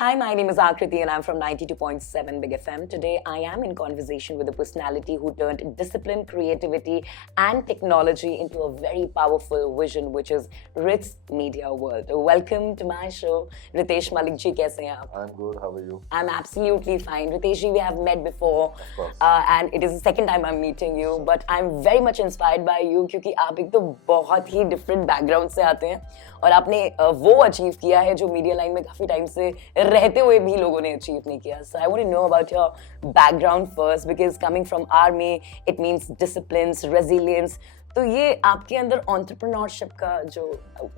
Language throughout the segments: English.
Hi, my name is Akriti and I'm from 92.7 Big FM. Today I am in conversation with a personality who turned discipline, creativity and technology into a very powerful vision, which is Ritz Media World. Welcome to my show. Ritesh Malik ji, kaise hain aap? I'm good. How are you? I'm absolutely fine. Ritesh ji, we have met before and it is the second time I'm meeting you, but I'm very much inspired by you क्योंकि आप एक तो बहुत ही different background से आते हैं और आपने वो अचीव किया है जो मीडिया लाइन में काफी टाइम से रहते हुए भी लोगों ने अचीव नहीं किया. So I want to know about your background first because coming from army it means disciplines, resilience. तो ये आपके अंदर entrepreneurship का जो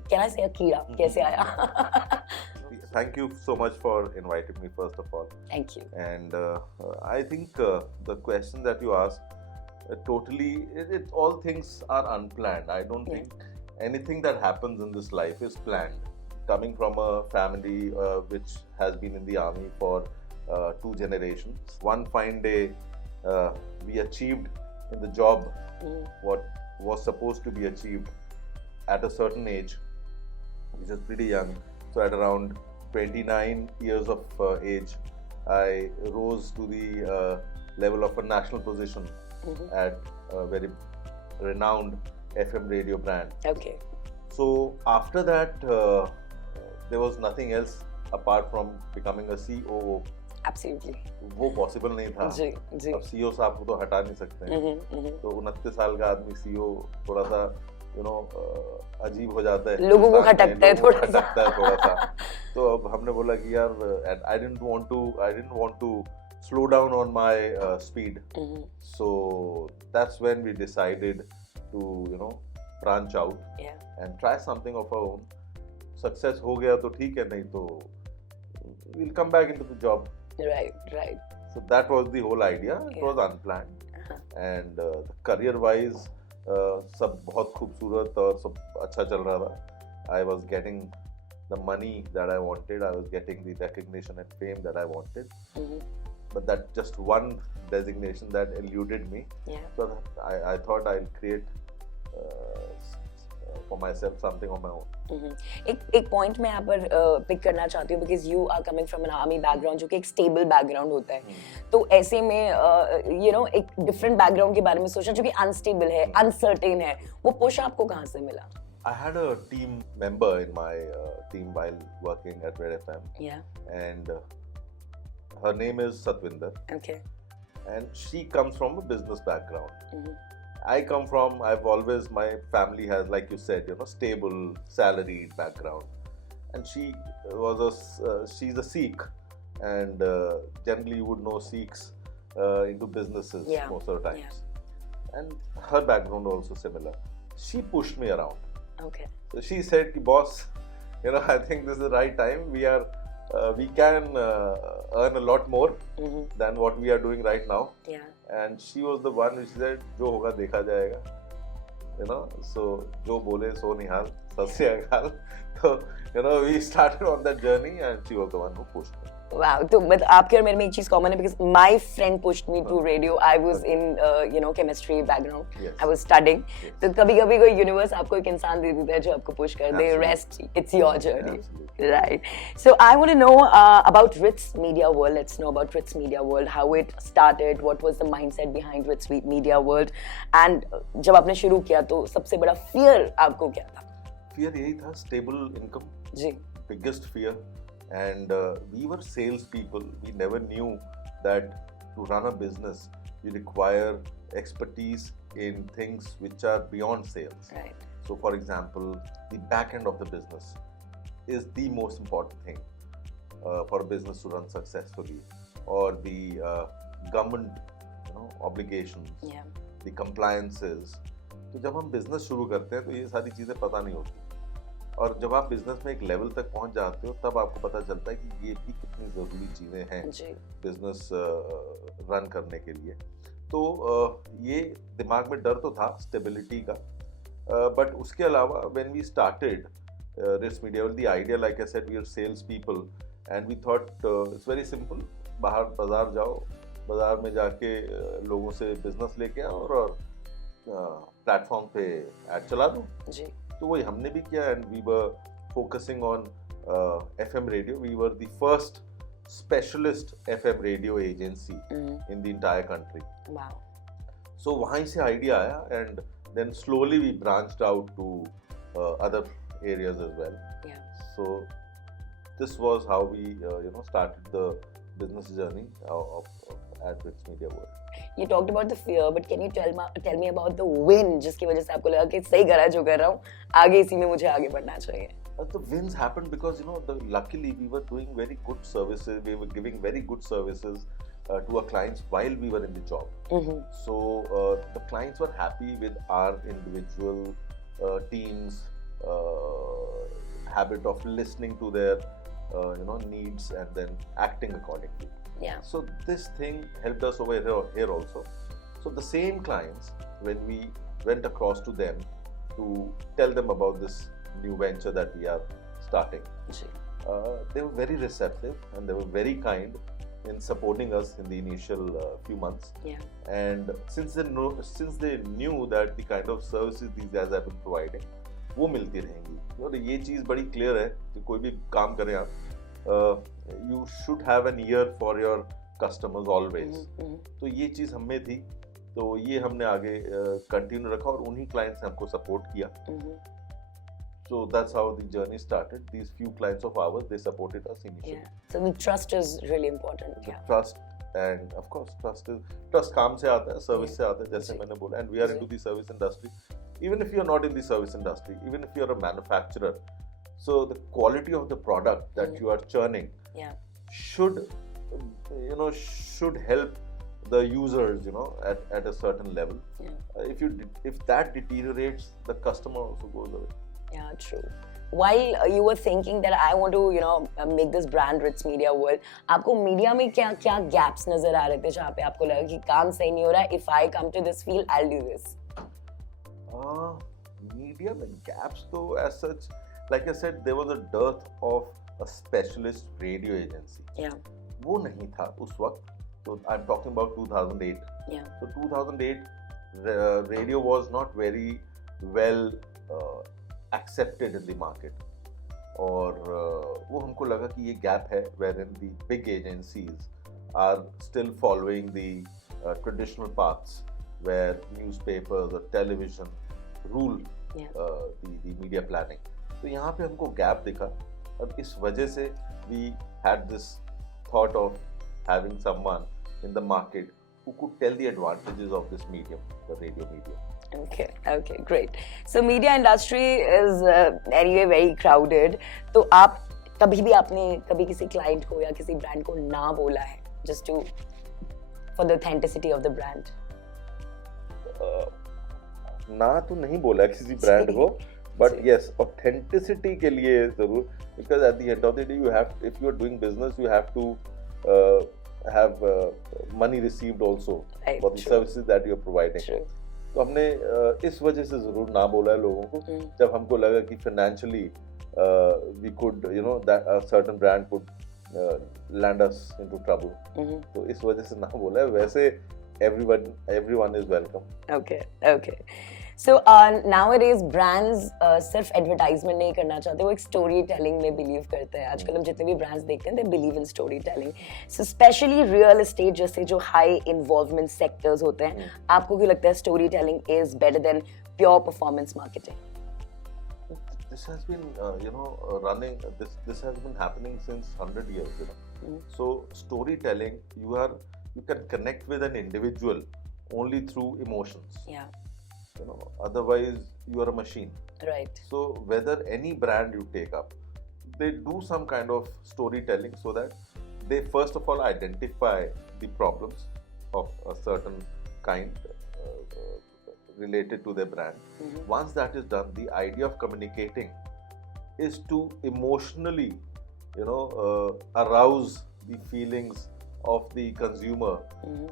क्या say कीड़ा कैसे आया? Thank you so much for inviting me, first of all. Thank you. And I think the question that you asked, totally, all things are unplanned. I don't think anything that happens in this life is planned. Coming from a family which has been in the army for 2 generations, one fine day we achieved in the job what was supposed to be achieved at a certain age, which is pretty young. So at around 29 years of age, I rose to the level of a national position at a very renowned FM radio brand. Okay. So after that, there was nothing else apart from becoming a COO. Absolutely. वो possible नहीं था. जी जी. अब CEO साहब को तो हटा नहीं सकते हैं. तो 29 साल का आदमी सीईओ थोड़ा सा अजीब हो जाता है. लोगों को खटकता है थोड़ा सा. तो अब हमने बोला कि यार I didn't want to slow down on my speed. So that's when we decided to branch out and try something of our own. Success हो गया तो ठीक है, नहीं तो we'll come back into the job. Right. So that was the whole idea. It was unplanned. And career wise सब बहुत खूबसूरत और सब अच्छा चल रहा था. I was getting the money that I wanted. I was getting the recognition and fame that I wanted. But that just one designation that eluded me. So I thought I'll create for myself something on my own. एक point मैं यहाँ पर pick करना चाहती हूँ because you are coming from an army background जो कि एक stable background होता है. तो ऐसे में एक different background के बारे में सोचना जो कि unstable है, uncertain है, वो पुश आपको कहाँ से मिला? I had a team member in my team while working at Red FM. Yeah. And her name is Satvinder. Okay. And she comes from a business background. My family has, like you said, stable, salaried background. And she she's a Sikh. And generally you would know Sikhs into businesses most of the times. Yeah. And her background also similar. She pushed me around. Okay. So she said, boss, I think this is the right time. We can earn a lot more than what we are doing right now. Yeah. And she was the one who said, जो होगा देखा जाएगा. So जो बोले सो निहाल, सत श्री अकाल. So we started on that journey, and she was the one who pushed me. Wow, तो मतलब आपके और मेरे में एक चीज कॉमन है because my friend pushed me to radio. I was in chemistry background. Yes. I was studying. Yes. तो कभी-कभी कोई universe आपको एक इंसान दे देता है जो आपको push कर दे. Rest, it's your journey. Absolutely. Right. So I want to know about Ritz Media World. Let's know about Ritz Media World. How it started. What was the mindset behind Ritz Media World? And जब आपने शुरू किया तो सबसे बड़ा fear आपको क्या था? Fear यही था, stable income. Ji. Biggest fear. And we were salespeople. We never knew that to run a business, you require expertise in things which are beyond sales. Right. So, for example, the back end of the business is the most important thing for a business to run successfully. Or the government, obligations, the compliances. तो जब हम business शुरू करते हैं तो ये सारी चीज़ें पता नहीं होती. और जब आप बिजनेस में एक लेवल तक पहुंच जाते हो तब आपको पता चलता है कि ये भी कितनी ज़रूरी चीज़ें हैं बिजनेस रन करने के लिए. तो ये दिमाग में डर तो था स्टेबिलिटी का, बट उसके अलावा when we started Rits media world, the idea, like I said, we are sales people and we thought it's very simple. बाहर बाजार जाओ, बाजार में जाके लोगों से बिजनेस लेके आओ और प्लेटफॉर्म पे ऐड चला दो. तो वही हमने भी किया. And we were focusing on FM radio. We were the first specialist FM radio agency in the entire country. Wow. So वहीं से idea आया, and then slowly we branched out to other areas as well. Yeah. So this was how we started the business journey of AdBricks Media World. You talked about the fear, but can you tell me about the win जिसकी वजह से आपको लगा कि सही करा जो कर रहा हूँ, आगे इसी में मुझे आगे बढ़ना चाहिए? The wins happened because luckily we were doing very good services. We were giving very good services to our clients while we were in the job. So the clients were happy with our individual teams' habit of listening to their needs and then acting accordingly. Yeah. So this thing helped us over here also. So the same clients, when we went across to them to tell them about this new venture that we are starting, they were very receptive and they were very kind in supporting us in the initial few months. Yeah. And since they knew that the kind of services these guys have been providing, वो मिलती रहेंगी. और ये चीज़ बड़ी clear है कि कोई भी काम करें आप, you should have an ear for your customers always. तो ये चीज़ हमें थी, तो ये हमने आगे कंटिन्यू रखा और उन्हीं क्लाइंट्स ने हमको सपोर्ट किया. So that's how the journey started. These few clients of ours, they supported us initially. Yeah. So the trust is really important. Yeah. Trust, and of course trust काम से आता है, service से आता है, जैसे मैंने बोला. And we are into the service industry. Even if you are not in the service industry, even if you are a manufacturer, so the quality of the product that you are churning should help the users, at a certain level. If that deteriorates, the customer also goes away. Yeah, true. While you were thinking that I want to, make this brand Ritz Media World, आपको media में क्या gaps नजर आ रहे थे जहाँ पे आपको लगा कि काम सही नहीं हो रहा है? If I come to this field, I'll do this. Media में gaps तो as such, like I said, there was a dearth of a specialist radio agency. Yeah. वो नहीं था उस वक्त. So I'm talking about 2008. Yeah. So 2008, radio was not very well accepted in the market. और वो हमको लगा कि ये gap है wherein the big agencies are still following the traditional paths where newspapers or television rule the media planning. तो यहाँ पे हमको gap दिखा और इस वजह से we had this thought of having someone in the market who could tell the advantages of this medium, the radio medium. Okay, great. So media industry is anyway very crowded. तो आप आपने कभी किसी client को या किसी brand को ना बोला है just for the authenticity of the brand? ना तो नहीं बोला किसी brand को, but yes, authenticity के लिए जरूर, because at the end of the day if you are doing business, you have to have money received also for the services that you are providing. True. तो हमने इस वजह से जरूर ना बोला है लोगों को, जब हमको लगा कि financially we could, that a certain brand could land us into trouble. तो इस वजह से ना बोला है. वैसे everyone is welcome. Okay. So nowadays brands सिर्फ advertisement नहीं करना चाहते, वो एक story telling में believe करते हैं. आजकल हम जितने भी brands देखते हैं, they believe in story telling. So especially real estate जैसे जो high involvement sectors होते हैं, आपको क्यों लगता है story telling is better than pure performance marketing? This has been running. This has been happening since 100 years. So storytelling, you can connect with an individual only through emotions. Yeah. Otherwise you are a machine. Right. So whether any brand you take up, they do some kind of storytelling so that they first of all identify the problems of a certain kind related to their brand. Once that is done, the idea of communicating is to emotionally, arouse the feelings of the consumer,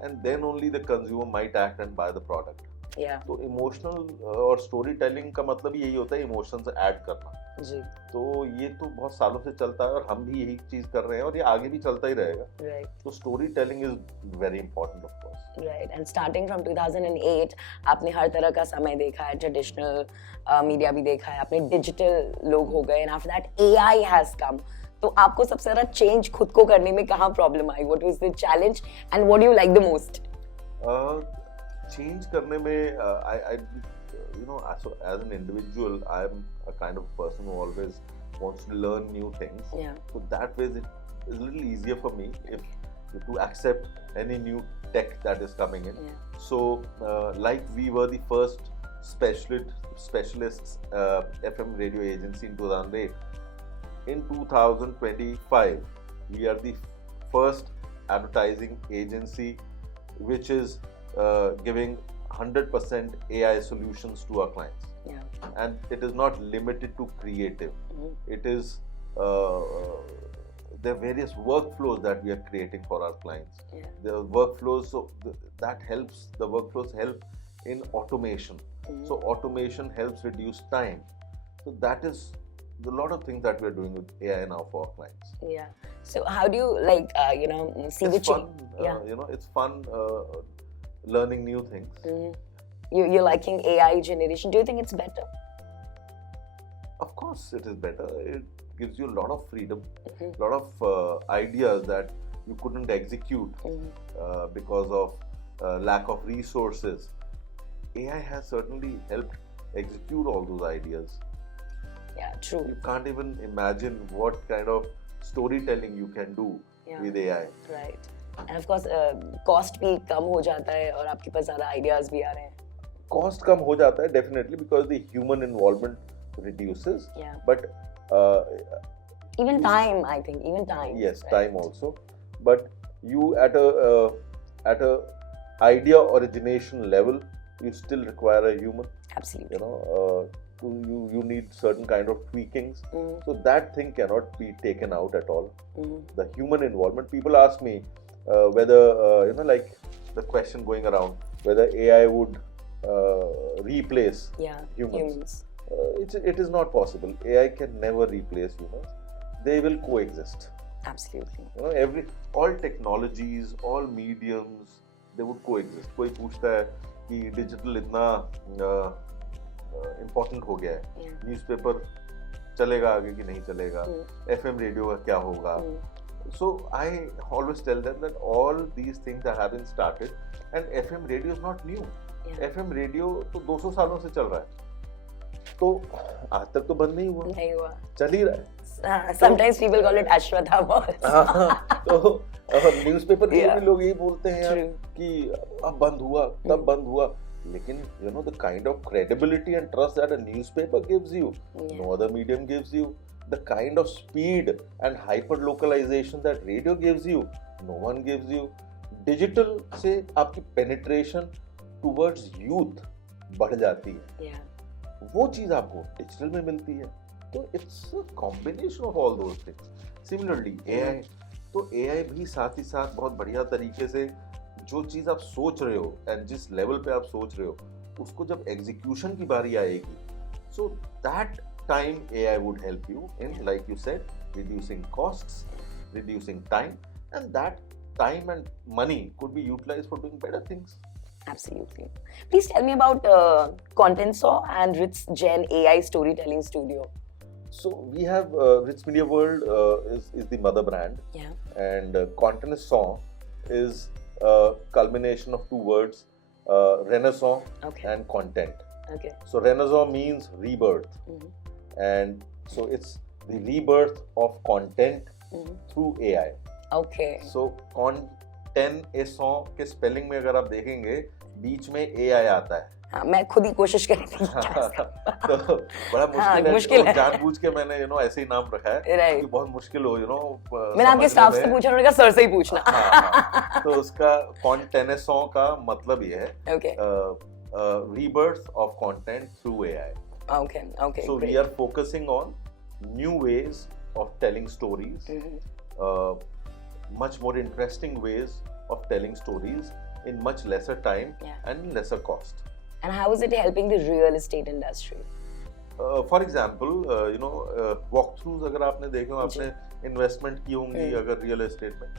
and then only the consumer might act and buy the product. Yeah. तो emotional और story telling का मतलब यही होता है, emotions add करना. जी. तो ये तो बहुत सालों से चलता है और हम भी यही चीज कर रहे हैं और ये आगे भी चलता ही रहेगा. Right. तो story telling is very important of course. Right. And starting from 2008, आपने हर तरह का समय देखा है, ट्रेडिशनल मीडिया भी देखा है, आपने डिजिटल लोग हो गए, and after that AI has come. तो आपको सबसे ज्यादा चेंज खुद को करने में कहाँ problem I? What was the challenge and what do you like the most? Change करने में I you know, as an individual, I'm a kind of person who always wants to learn new things. Yeah. So that way, it is a little easier for me if to accept any new tech that is coming in. Yeah. So, like we were the first specialists FM radio agency in 2008. In 2025, we are the first advertising agency which is giving 100% AI solutions to our clients. Yeah. And it is not limited to creative. It is there are various workflows that we are creating for our clients. Yeah. The workflows, so that helps, the workflows help in automation. So automation helps reduce time. So that is a lot of things that we are doing with AI now for our clients. Yeah. So how do you like see the It's fun, change? Yeah. you know, it's fun learning new things. You're liking AI generation. Do you think it's better? Of course, it is better. It gives you a lot of freedom, a lot of ideas that you couldn't execute because of lack of resources. AI has certainly helped execute all those ideas. Yeah, true. You can't even imagine what kind of storytelling you can do with AI. Right. And of course, cost भी कम हो जाता है और आपके पास ज़्यादा ideas भी आ रहे हैं. Cost कम हो जाता है definitely because the human involvement reduces. Yeah. But even time, I think, even time. Yes, right? time also. But you at a idea origination level, you still require a human. Absolutely. You know, you need certain kind of tweakings. So that thing cannot be taken out at all. The human involvement. People ask me whether you know, like the question going around whether AI would replace humans. It is not possible. AI can never replace humans. They will coexist. Absolutely. You know, all technologies, all mediums, they would coexist. कोई पूछता है कि digital इतना important हो गया है, newspaper चलेगा आगे कि नहीं चलेगा, FM रेडियो का क्या होगा? So I always tell them that all these things that have been started, and FM radio is not new. FM radio तो 200 सालों से चल रहा है. तो आज तक तो बंद नहीं हुआ, चल ही रहा है. Sometimes people call it Ashwatthama. तो न्यूज़पेपर के भी लोग यही बोलते हैं यार कि अब बंद हुआ, तब बंद हुआ. लेकिन you know the kind of credibility and trust that a newspaper gives you, no other medium gives you. The kind of speed and hyper localization that radio gives you, no one gives you. Digital से आपकी penetration towards youth बढ़ जाती है. वो चीज आपको digital में मिलती है. तो it's a combination of all those things. Similarly, AI, तो AI भी साथ ही साथ बहुत बढ़िया तरीके से जो चीज आप सोच रहे हो एंड जिस लेवल पे आप सोच रहे हो उसको जब एग्जीक्यूशन की बारी आएगी, so that time AI would help you in, like you said, reducing costs, reducing time, and that time and money could be utilized for doing better things. Absolutely. Please tell me about ContentSaw and Ritz Gen AI Storytelling Studio. So we have Ritz Media World is the mother brand, and ContentSaw is a culmination of two words, Renaissance and content. Okay. So Renaissance means rebirth, and so it's the rebirth of content through AI. Okay. So ContentSaw के spelling में अगर आप देखेंगे बीच में AI आता है. हाँ, मैं खुद ही कोशिश कर रही थी. तो बड़ा मुश्किल है. जानबूझ के मैंने ऐसे ही नाम रखा है कि बहुत मुश्किल हो मैंने आपके स्टाफ से पूछा, उन्होंने कहा सर से ही पूछना. तो उसका ContentSaw का मतलब ये है rebirth of content through AI. Okay. So great. we are focusing on new ways of telling stories, much more interesting ways of telling stories in much lesser time and lesser cost. And how is it helping the real estate industry? For example, walkthroughs अगर आपने देखे हो, आपने investment की होंगी अगर real estate में,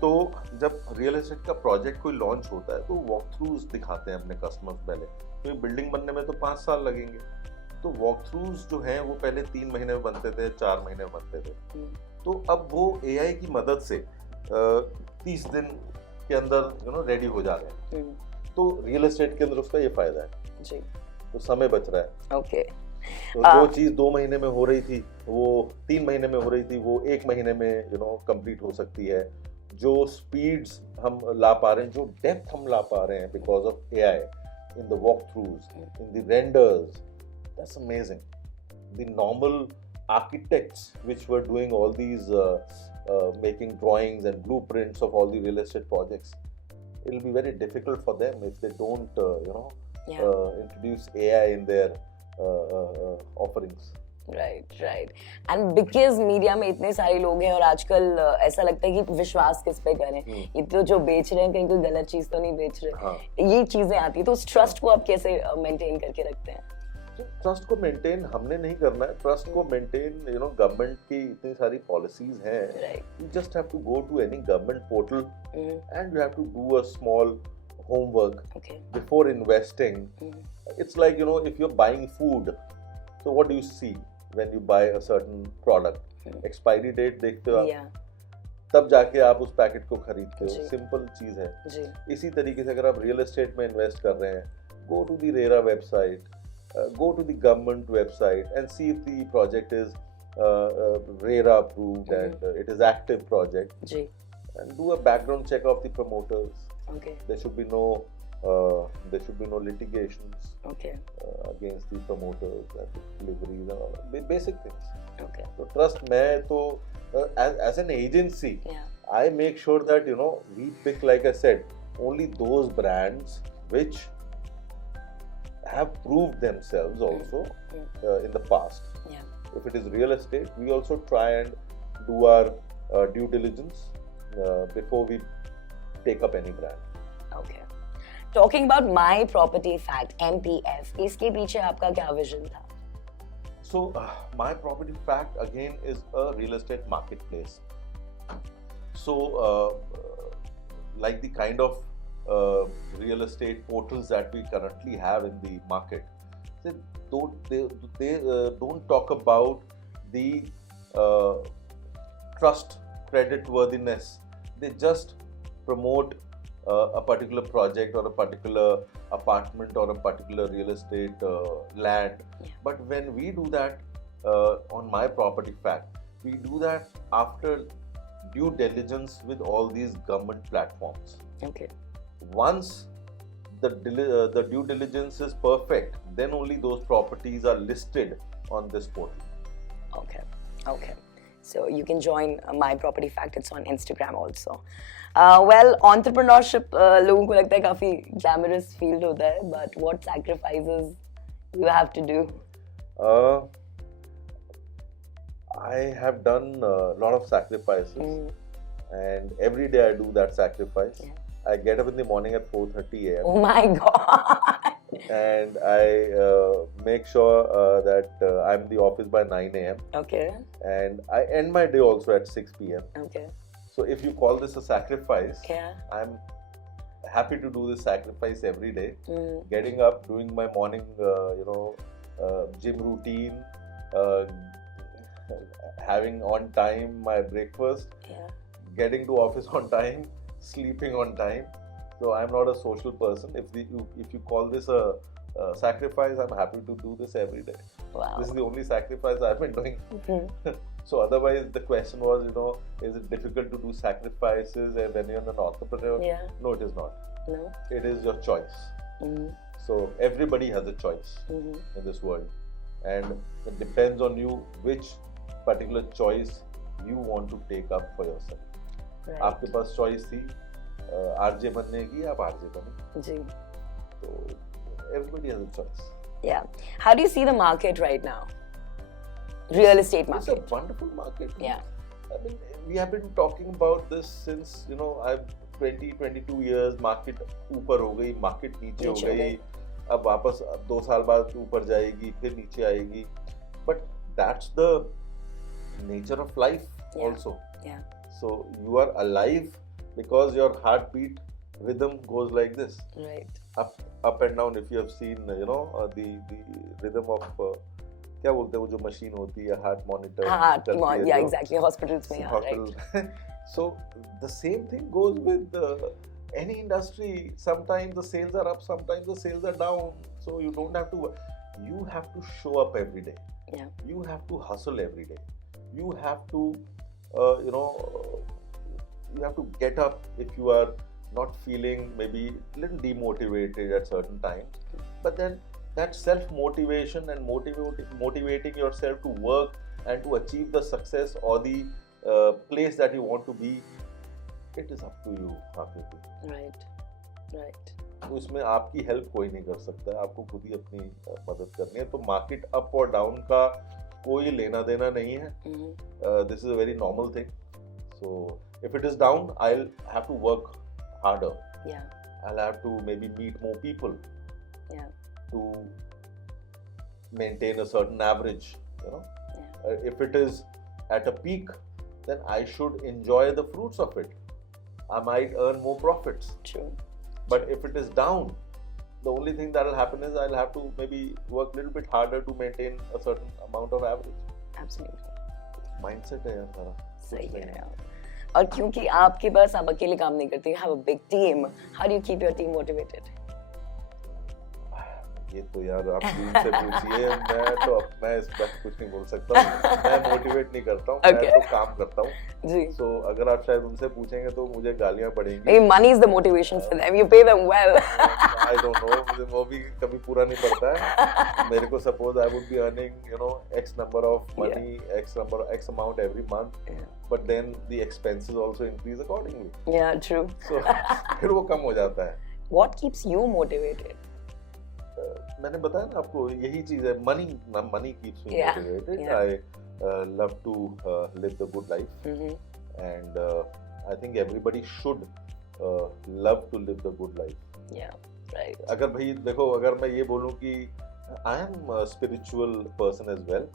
तो जब रियल एस्टेट का प्रोजेक्ट कोई लॉन्च होता है तो वॉकथ्रूज दिखाते हैं अपने कस्टमर्स पहले. तो बिल्डिंग बनने में तो 5 साल लगेंगे, तो वॉकथ्रूज जो हैं वो पहले 3 महीने में बनते थे, 4 महीने में बनते थे. तो अब वो AI की मदद से 30 दिन के अंदर रेडी हो जा रहे हैं। तो रियल एस्टेट के अंदर उसका ये फायदा है जी। तो समय बच रहा है। ओके। तो जो चीज 2 महीने में हो रही थी वो 3 महीने में हो रही थी वो 1 महीने में कंप्लीट हो सकती है। जो स्पीड्स हम ला पा रहे हैं, जो डेप्थ हम ला पा रहे हैं because of AI in the walkthroughs, in the renders, that's amazing. The normal architects which were doing all these making drawings and blueprints of all the real estate projects, it will be very difficult for them if they don't introduce AI in their offerings. Right and because media में इतने सारे लोग हैं और आजकल ऐसा लगता है कि विश्वास किस पे करें, ये तो जो बेच रहे हैं कहीं कोई गलत चीज तो नहीं बेच रहे। हाँ। ये चीजें आती है तो उस ट्रस्ट को आप कैसे मेंटेन करके रखते हैं? ट्रस्ट को मेंटेन हमने नहीं करना है, ट्रस्ट को मेंटेन गवर्नमेंट की इतनी सारी पॉलिसीज हैं। You just have to go to any government portal and you have to do a small homework before investing. It's like if you're buying food, so what do you see when you buy a certain product? Expiry date देखते हो आप, तब जाके आप उस packet को खरीदते हो। सिंपल चीज है। इसी तरीके से अगर आप रियल एस्टेट में इन्वेस्ट कर रहे हैं, go to the RERA website, go to the government website and see if the project is RERA approved and it is active project, and do a background check of the promoters. There should be no litigations against the promoters and the deliveries and all that. Basic things. So trust मैं तो as an agency, I make sure that we pick, like I said, only those brands which have proved themselves also in the past. If it is real estate, we also try and do our due diligence before we take up any brand. Okay. Talking about My Property Fact, MPF, इसके पीछे आपका क्या vision था? So, My Property Fact again is a real estate marketplace. So, like the kind of real estate portals that we currently have in the market, they don't talk about the trust, credit worthiness. They just promote a particular project or a particular apartment or a particular real estate land. But when we do that on My Property Fact, we do that after due diligence with all these government platforms. Once the due diligence is perfect, then only those properties are listed on this portal. Okay. So you can join My Property Fact. It's on Instagram also. Well, entrepreneurship लोगों को लगता है काफी glamorous field होता है, but what sacrifices you have to do? I have done a lot of sacrifices, and every day I do that sacrifice. I get up in the morning at 4:30 a.m. Oh my God! And I make sure that I'm in the office by 9 a.m. Okay. And I end my day also at 6 p.m. Okay. So if you call this a sacrifice, yeah, I'm happy to do this sacrifice every day. Getting up, doing my morning, gym routine, having on time my breakfast, getting to office on time, sleeping on time. So I'm not a social person. If you call this a sacrifice, I'm happy to do this every day. Wow. This is the only sacrifice I've been doing. So otherwise, the question was, is it difficult to do sacrifices when you're an entrepreneur? Yeah. No, it is not. No. It is your choice. So everybody has a choice in this world, and it depends on you which particular choice you want to take up for yourself. Right. आपके पास choice थी RJ बनने की, आप RJ बने. जी. So everybody has a choice. Yeah. How do you see the market right now? Real estate market. It's a wonderful market. Yeah. I mean, we have been talking about this since I've 20-22 years. Market ऊपर हो गई, market नीचे हो गई. अब वापस 2 साल बाद ऊपर जाएगी, फिर नीचे आएगी. But that's the nature of life also. Yeah. So you are alive because your heartbeat rhythm goes like this. Right. Up and down. If you have seen, the rhythm of क्या बोलते हैं वो जो मशीन होती है heart monitor हाँ या exactly hospitals में hospital. So the same thing goes with any industry. Sometimes the sales are up, sometimes the sales are down. So you don't have to. You have to show up every day. Yeah. You have to hustle every day. You have to, you have to get up if you are not feeling maybe a little demotivated at certain times. But then that self-motivation and motivating yourself to work and to achieve the success or the place that you want to be, it is up to you. Right. तो इसमें आपकी help कोई नहीं कर सकता है, आपको खुद ही अपनी मदद करनी है. तो मार्केट अप और डाउन का कोई लेना देना नहीं है. This is a very normal thing. So if it is down I will have to work harder. I'll have to maybe meet more people to maintain a certain average, if it is at a peak, then I should enjoy the fruits of it. I might earn more profits. True. But if it is down, the only thing that will happen is I'll have to maybe work a little bit harder to maintain a certain amount of average. Absolutely. Mindset है यार सारा. सही है यार. और क्योंकि आपके पास आप अकेले काम नहीं करते, have a big team. How do you keep your team motivated? ये तो यार आप टीम से पूछिए. मैं इस पर कुछ नहीं बोल सकता हूँ. मैं मोटिवेट नहीं करता हूँ. मैं तो काम करता हूँ जी. So अगर आप शायद उनसे पूछेंगे तो मुझे गालियाँ पड़ेंगी. Hey, money is the motivation for them. You pay them well. I don't know. मुझे वो भी कभी पूरा नहीं पड़ता है. मेरे को suppose I would be earning X number of money, X amount every month. But then the expenses also increase accordingly. Yeah, true. So फिर वो कम हो जाता है. What keeps you motivated? मैंने बताया ना आपको यही चीज है. money keeps me motivated. I love to live the good life. And I think everybody should love to live the good life. Yeah, right. अगर भाई देखो, अगर मैं ये बोलूं कि I am a spiritual person as well,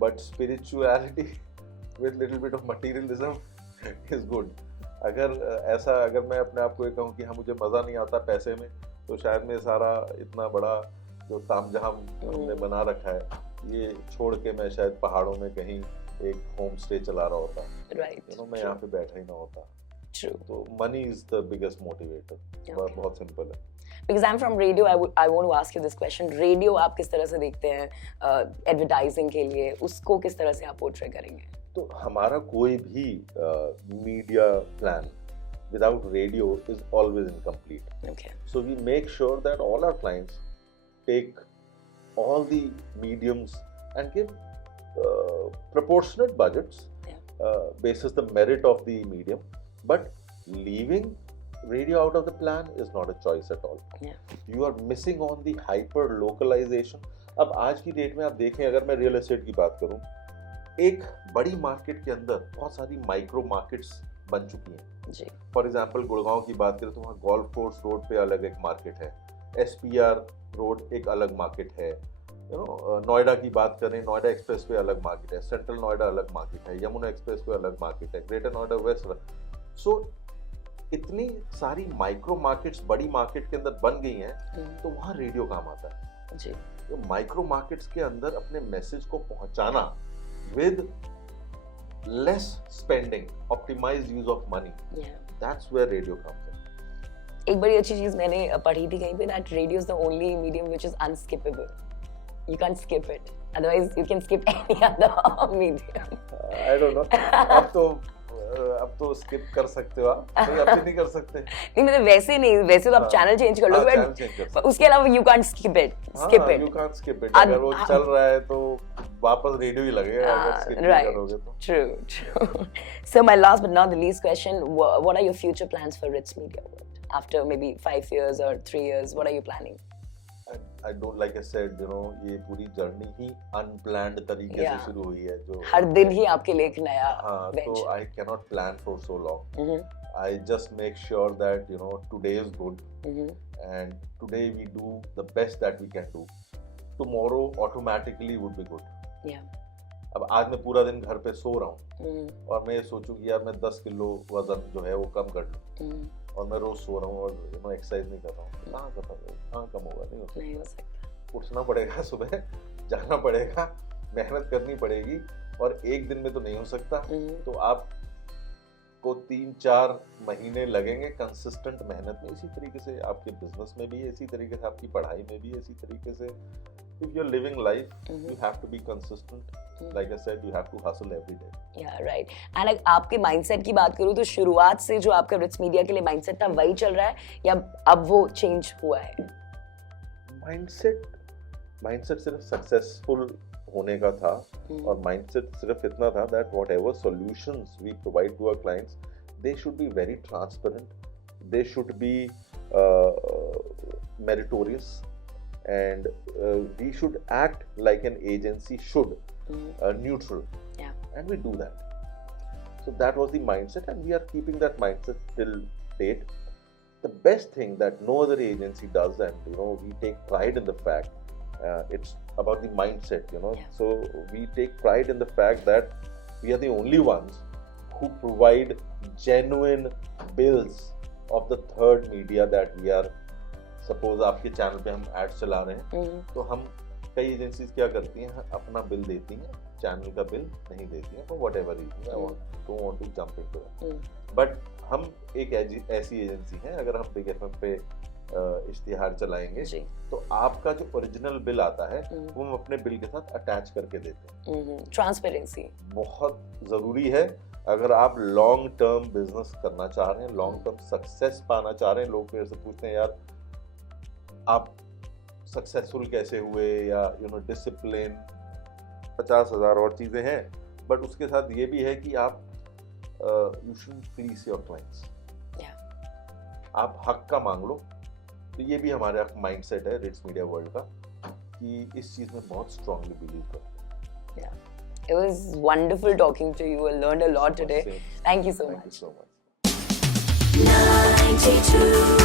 but spirituality with little bit of materialism is good. अगर मैं अपने आप को ये कहूँ कि हाँ मुझे मज़ा नहीं आता पैसे में, तो शायद मैं सारा इतना बड़ा जो तामझाम हमने बना रखा है ये छोड़ के मैं शायद पहाड़ों में कहीं एक होम स्टे चला रहा होता. Right. मैं यहाँ पे बैठा ही ना होता. True. तो money is the biggest motivator. बहुत सिंपल है. Because I'm from radio, I want to ask you this question. Radio आप किस तरह से देखते हैं एडवर्टाइजिंग के लिए, उसको किस तरह से आप पोर्ट्रे करेंगे? तो हमारा कोई भी media plan without radio is always incomplete. Okay. So we make sure that all our clients take all the mediums and give proportionate budgets basis the merit of the medium, but leaving radio out of the plan is not a choice at all. Yeah. You are missing on the hyper localization. अब आज की date में आप देखें, अगर मैं real estate की बात करूं, एक बड़ी मार्केट के अंदर बहुत सारी माइक्रो मार्केट्स बन चुकी हैं जी. फॉर एग्जांपल गुड़गांव की बात करें तो वहाँ गोल्फ कोर्स रोड पे अलग एक मार्केट है, SPR रोड एक अलग मार्केट है, नोएडा की बात करें नोएडा एक्सप्रेस पे अलग मार्केट है, सेंट्रल नोएडा अलग मार्केट है, यमुना एक्सप्रेस पे अलग मार्केट है, ग्रेटर नोएडा वेस्ट. सो इतनी सारी माइक्रो मार्केट्स बड़ी मार्केट के अंदर बन गई हैं, तो वहाँ रेडियो काम आता है जी. तो माइक्रो मार्केट्स के अंदर अपने मैसेज को पहुंचाना with less spending, optimized use of money. Yeah. That's where radio comes in. एक बड़ी अच्छी चीज मैंने पढ़ी थी कहीं पे, that radio is the only medium which is unskippable. You can't skip it. Otherwise, you can skip any other medium. I don't know. अब तो skip कर सकते हो आप, कोई अब नहीं कर सकते. नहीं मतलब वैसे नहीं, वैसे तो आप चैनल चेंज कर लोगे, बट उसके अलावा you can't skip it. You can't skip it. अगर वो चल रहा है तो वापस रेडियो ही लगेगा अगर skip करोगे तो. True. So my last but not the least question, what are your future plans for Ritz Media World? After maybe 5 years or 3 years, what are you planning? I don't, like I said, ये पूरी journey ही unplanned तरीके से शुरू हुई है, जो हर दिन ही आपके लिए एक नया तो I cannot plan for so long. I just make sure that today is good, and today we do the best that we can do. Tomorrow automatically would be good. Yeah. अब आज मैं पूरा दिन घर पे सो रहा हूँ और मैं ये सोचूं कि यार मैं 10 किलो वजन जो है वो कम कर लूं, और मैं रोज सो रहा हूँ और एक्सरसाइज नहीं कर रहा हूँ, कहाँ कम होगा, नहीं हो सकता. उठना पड़ेगा, सुबह जाना पड़ेगा, मेहनत करनी पड़ेगी और एक दिन में तो नहीं हो सकता। तो आप को 3-4 महीने लगेंगे कंसिस्टेंट मेहनत में। इसी तरीके से आपके बिजनेस में भी है, इसी तरीके से आपकी पढ़ाई में भी है, इसी तरीके से if you're living life you have to be consistent. Like I said, you have to hustle every day. Yeah, right. And अगर आपके माइंडसेट की बात करूँ तो शुरुआत से जो आपका रिट्स मीडिया के लिए माइंडसेट था वही चल रहा है या अब वो चेंज हुआ है? माइंडसेट सिर्फ सक्सेसफुल होने का था और माइंडसेट सिर्फ इतना था that whatever solutions we provide to our clients, they should be very transparent, they should be meritorious, and we should act like an agency should, neutral. Yeah. And we do that. So that was the mindset, and we are keeping that mindset till date. The best thing that no other agency does, and we take pride in the fact, it's about the mindset, Yeah. So we take pride in the fact that we are the only ones who provide genuine bills of the third media that we are. Suppose आपके channel पे हम ads चला रहे हैं, तो हम कई agencies क्या करती हैं, अपना बिल देती हैं, चैनल का बिल नहीं देती हैं, for whatever reason. I don't want to jump into it. But हम एक ऐसी एजेंसी हैं, अगर हम बिग एफएम पे इश्तिहार चलाएंगे तो आपका जो ओरिजिनल बिल आता है वो हम अपने बिल के साथ अटैच करके देते हैं। ट्रांसपेरेंसी बहुत जरूरी है अगर आप लॉन्ग टर्म बिजनेस करना चाह रहे हैं, लॉन्ग टर्म सक्सेस पाना चाह रहे हैं। लोग मेरे से पूछते हैं यार आप सक्सेसफुल कैसे हुए, या डिसिप्लिन 50,000 और चीजें हैं, बट उसके साथ ये भी है कि आप you should please your clients, आप हक का मांग लो। तो ये भी हमारा माइंडसेट है रिट्स मीडिया वर्ल्ड का कि इस चीज में बहुत स्ट्रांगली बिलीव करते हैं। It was wonderful talking to you. I learned a lot today. Thank you so much. Thank you so much. 92